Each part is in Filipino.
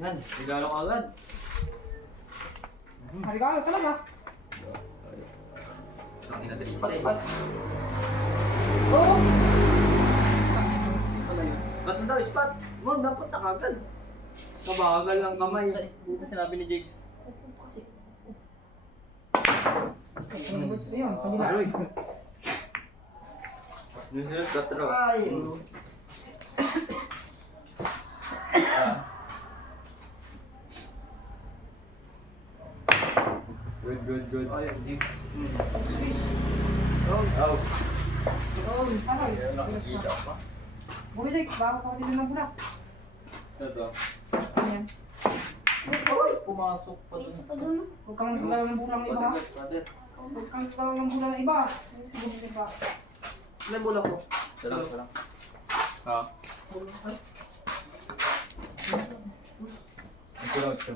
Yan, regalo ka agad. Regalo talaga. Ang ina Theresa eh. Oo. Spot na daw, spot. Mo, dapat nakagad. Kabagal lang kamay. Buta sinabi ni Jakes. Yun, kabila. Yun, katro. Ay! Good. Ay, Jakes. Oh. Ano? Ayun, nakikita pa. Bumisik, baka ko din ng bulak. Ito. Ayan. Ay, pumasok pa Isa dun. pa dun. Huwag kang naglaro ng bulang ng iba. Brother. Huwag kang naglaro ng bulang ng iba. Bumisik ba? May bola ko. Salam. Ha? Ito lang ito.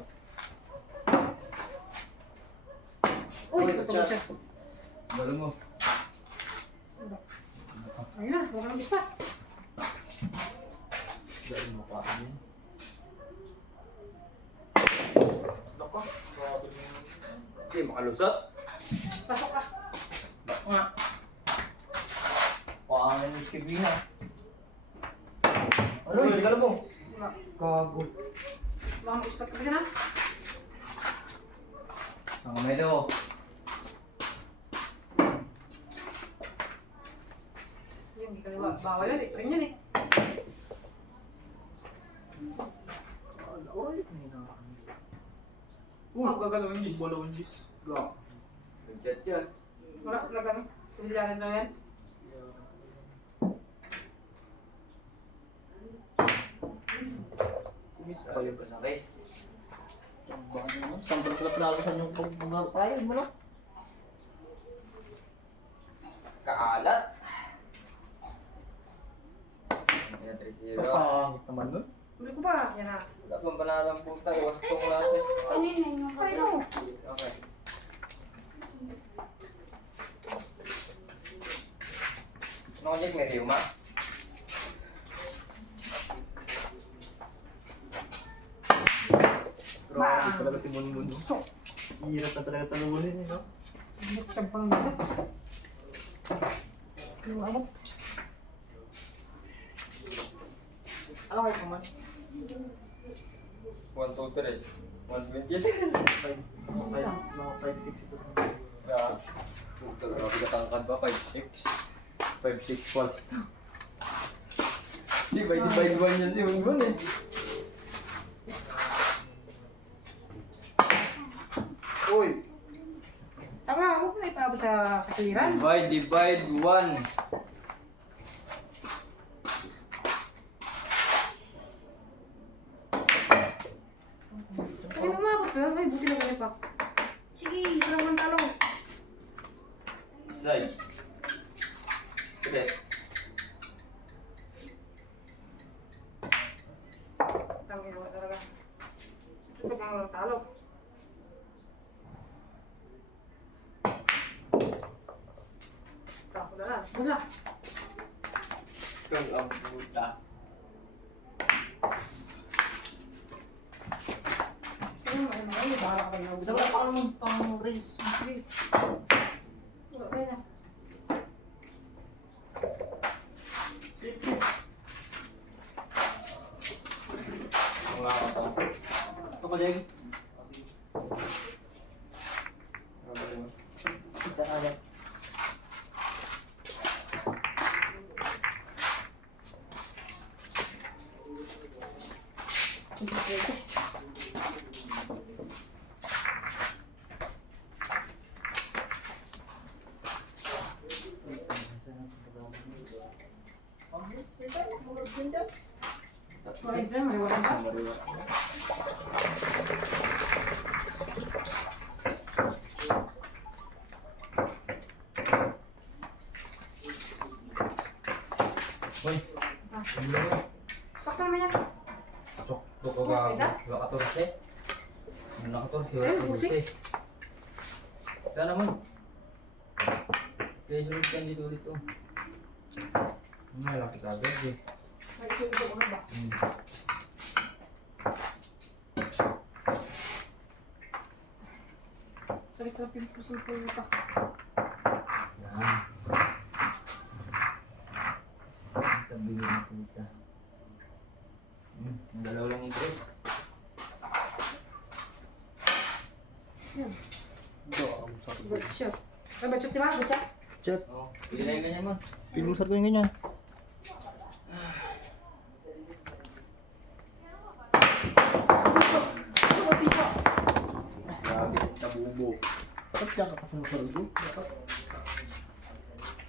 Uy, ito ba siya? Balo mo. Ayun na, huwag kang ispa. Dahil mo pa yan. Nako. Hindi, makalusot. Pasok ka. Bako nga. Pangan yung kibina. Ano, regalo mo? Wala. Gago. Baka mag-ispat ka na. Ang medo. Yun, hindi ka liwa. Bawal yan eh. Ring yan eh. Ay, Huwag gagalawin may Diyos. bola ko, Jakes. Gago. Nag-chat yan. Wala talaga no. Subilyanan na yan. Kumis, Ayaw ayaw ko ka. sa race. Tambang naman. Tambang sa pinalasan yung pagpapayag mo na. Kaalat. Ayan, 3-0. Kapangit naman nun. Huli ko ba? Yan na. Wala pang banalang puta. Iwas tong natin. Kanina yung Ay no. Okay. Ano ko Jack, may riyuma? Grabe talaga si Munmun. Sok. Hirap na talaga talunin eh, no? Hindi siya pang dapat. Yung abot. Ano kayo naman? 1, 2, 3. 120. 5-6 ito sa Yeah. Puta, grabe ka tangkad ba? 5'6". 5'6 plus. Hindi, by divide 1 yan si Munmun eh. Uy! Tama, huwag mo na ipaabot sa kasiran. Divide 1. Ay, umabot ba yun? Ay, buti na ganyan pa. Sige, sarang ng talong. Side. Straight. Tangin naman talaga. Ito pang ng talong. Tako na lang. Bula. Kung ang puta. Ay, bahala ka pa na. Wala pa naman pang race. Sige. Ayun na. Mga kata. Ito ko, Jakes. Kita ka yan. Ay, dyan, maliwanag ka. Uy. Sakto naman yan. Sok. Tuko ka. Wala 14. Wala 14. Wala Ayun, busik. 14. Kaya naman. Kaya sulit yan dito. Malaki ka agad eh. Ay, isulit ko na ba? pimpos ng puta. Yan. Tabi ng puta. Ang dalawa lang yung Chris. Yan. Ito, ang sarap. Good shot. Ay, good shot, di ba? Good shot. Chat. Oo. Pili na yung ganyan mo. Pinusar ko yung ganyan. Good piso. Grabe. Tabubo. Bakit dyan ka pa sumusar ko?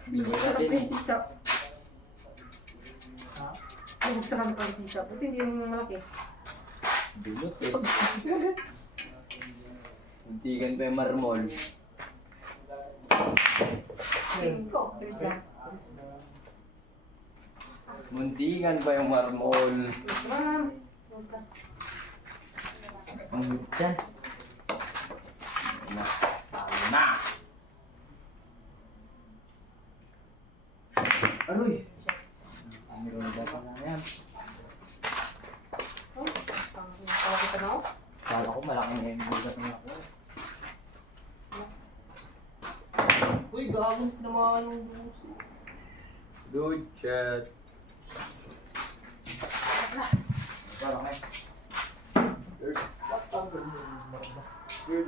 Bigyan Sarap natin pa eh. yung piso. Ha? Ay, sarap pa yung piso. Buti hindi yung malaki. Dulot eh. Muntikan pa yung marmol. Cinco. Tris lang. Muntikan pa yung marmol. Ma'am. Ang good dyan. Na. Talo na. Aroy. Ang rinda pa nga yan. Oh, palaki pa na ako. Kala ko malaking bugat na ako. Uy, gagawin naman yung buso. Good shot. Parang eh. Good. Ang ganda yung maraba. Good.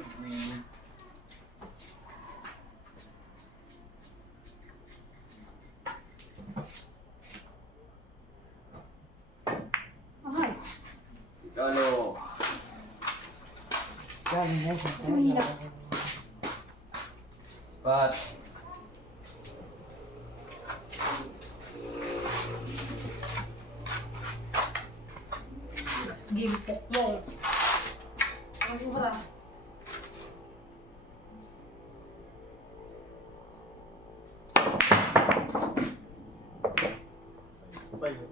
Ay, Ikalo. Yan, yan. Mahirap. Pat. game pokmong. Ang mura. Pa yun.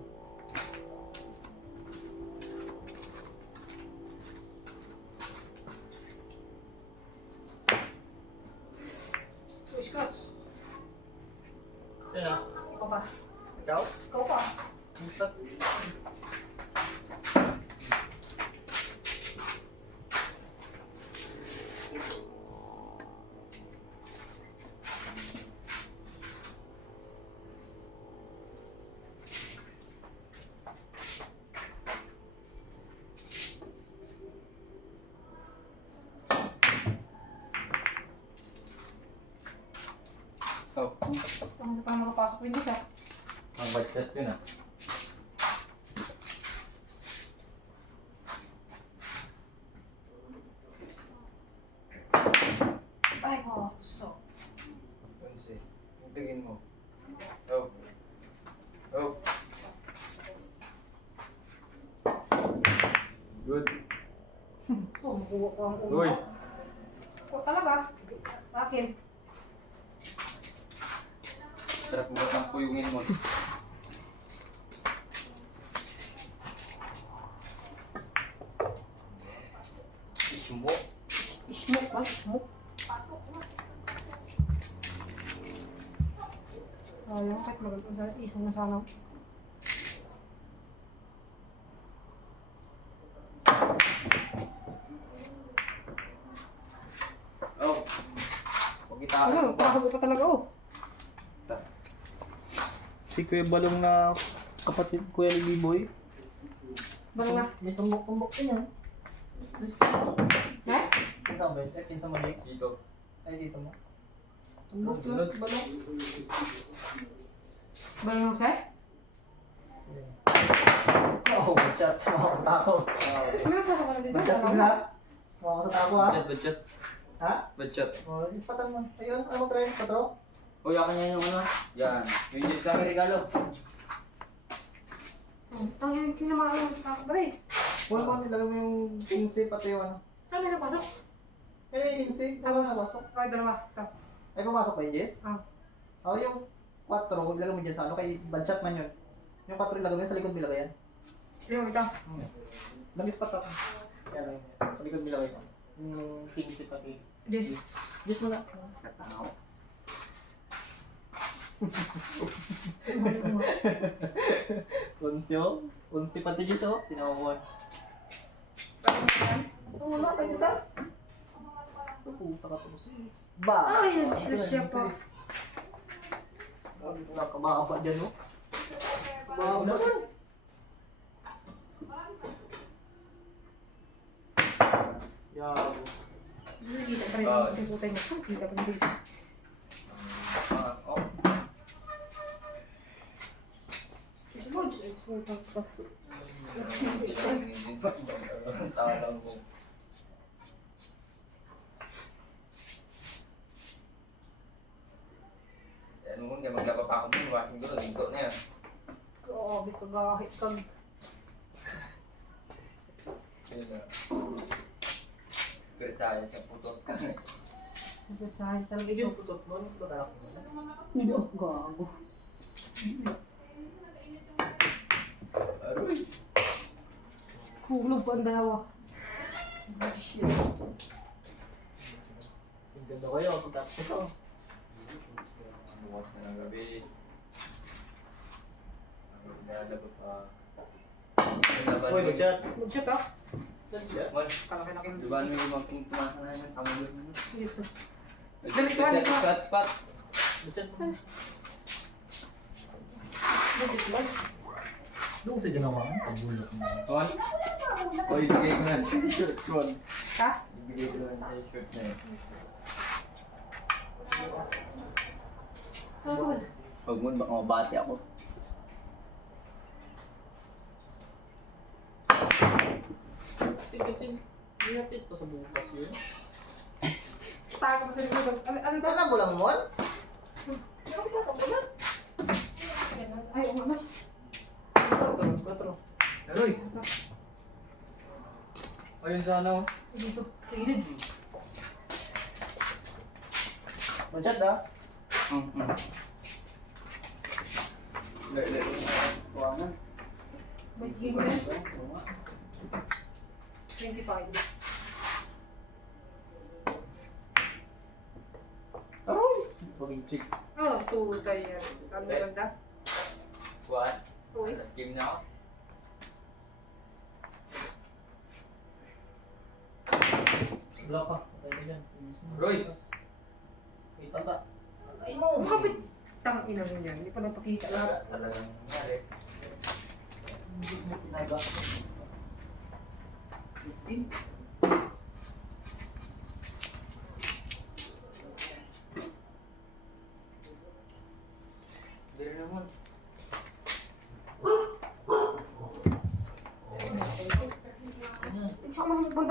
Push cuts. Sino? Ikaw pa. Ikaw? Ikaw pa. Musta? Oh. Ang pa makapasok yung isa. Ang budget yun ah. Ay, oh, tusok. Kasi, tingin mo. Oh. Oh. Good. Oh, makuha ko ang ulo. Uy. Ako talaga. Sa akin. Sarap mo ang puyungin mo. Ismo. Smoke ba? Smoke. Ayun, kahit maganda. Isang na sana. Oh. Pagkitaan Ano, mo pa. pakahabo pa talaga oh. Si Kuya Balong na kapatid Kuya ni B-Boy. Bang na. May tumbok-tumbok din yan. Ha? Pinsan ba yun? Eh, pinsan mo din? Dito. Ay, dito mo. Tumbok Sunod. na, Balong. Bang na sa? Oo, chat. Makakas na ako. Ano sa ka dito? Budget pizza. Makakas na ako ha. Budget. Ha? Budget. Oh, ispatan mo. Ayun, ano mo try? Patro? O, yakan niya yung ano. Yan. Yung just lang yung regalo. Ang yung sinamahan mo sa kakabari. Wala mo, nilagay mo yung insi pati yung ano. Saan na napasok? Eh, insi. Wala na pasok. Ay, dalawa. Ito. Ay, pumasok ba yung Jess? Ah. Oo, yung 4, ilagay mo dyan sa ano. Kay budget man yun. Yung 4 ilagay mo sa likod nilagay yan. Yung ito. Langis pa ako. Yan, yun. Sa likod nilagay ko. Yung insi pati. Yes. Jess mo na. Katao. Unsyo? Unsi pati Jess oh. Tinawawan. Oo, wala. Kaya sa? Puta ka to sa'yo. Ba! Ay, siya pa. Nakababa dyan, no? Baba naman. Yago. Nakikita pa rin ang pagkakutay mo. Nakikita pa rin. Oh. Sports, sports pa. Talang ko. Ano mo, hindi maglaba pa ako dun. Washing doon, lingko na yan. Grabe kagahit kag. Yun na. Pero sa ayos, putot ka na. Sabi sa akin talaga ito. Yung putot mo, mas batalak mo. Hindi ako gago. Aroy! Kulog pa ang dalawa. Ang ganda kayo, pagkatapos ito. Bukas na ng gabi. Ang nilalaba pa. Ang laban Uy, mo. mag-chat. Mag-shoot ah. Mag-chat. Man, Kalaki-laki. di ba may ibang tumasanayan ng kamulog mo? Dito. Spot, spot. Mag-chat. Dito lang. Doon sa ginawa mo, pabulok mo. Juan? O, ibigay ko na sa shirt, Juan. Ha? Ibigay ko na sa shirt na yun. Huwag mo, baka mabati ako. Tingin, ihatid pa sa bukas yun. Tago pa sa likod. Ano ba? Wala mo lang mo? Ay, oo nga. 4. Aroy! Ayun sana oh. Dito. Tigilid. Mag-chat ah. Lele. Tuwangan. May game na. 25. Aroy! Pag-check. Oh, tutay yan. Ano maganda? What? Uy. Last game na ako. Wala ka. Patay na yan. Roy! Ay, tanda. Patay mo! Ang kapit. Tang ina mo yan. Hindi pa napakita lahat. Talagang nangyari. Hindi mo pinaga. 15. Hindi rin naman. Saan ka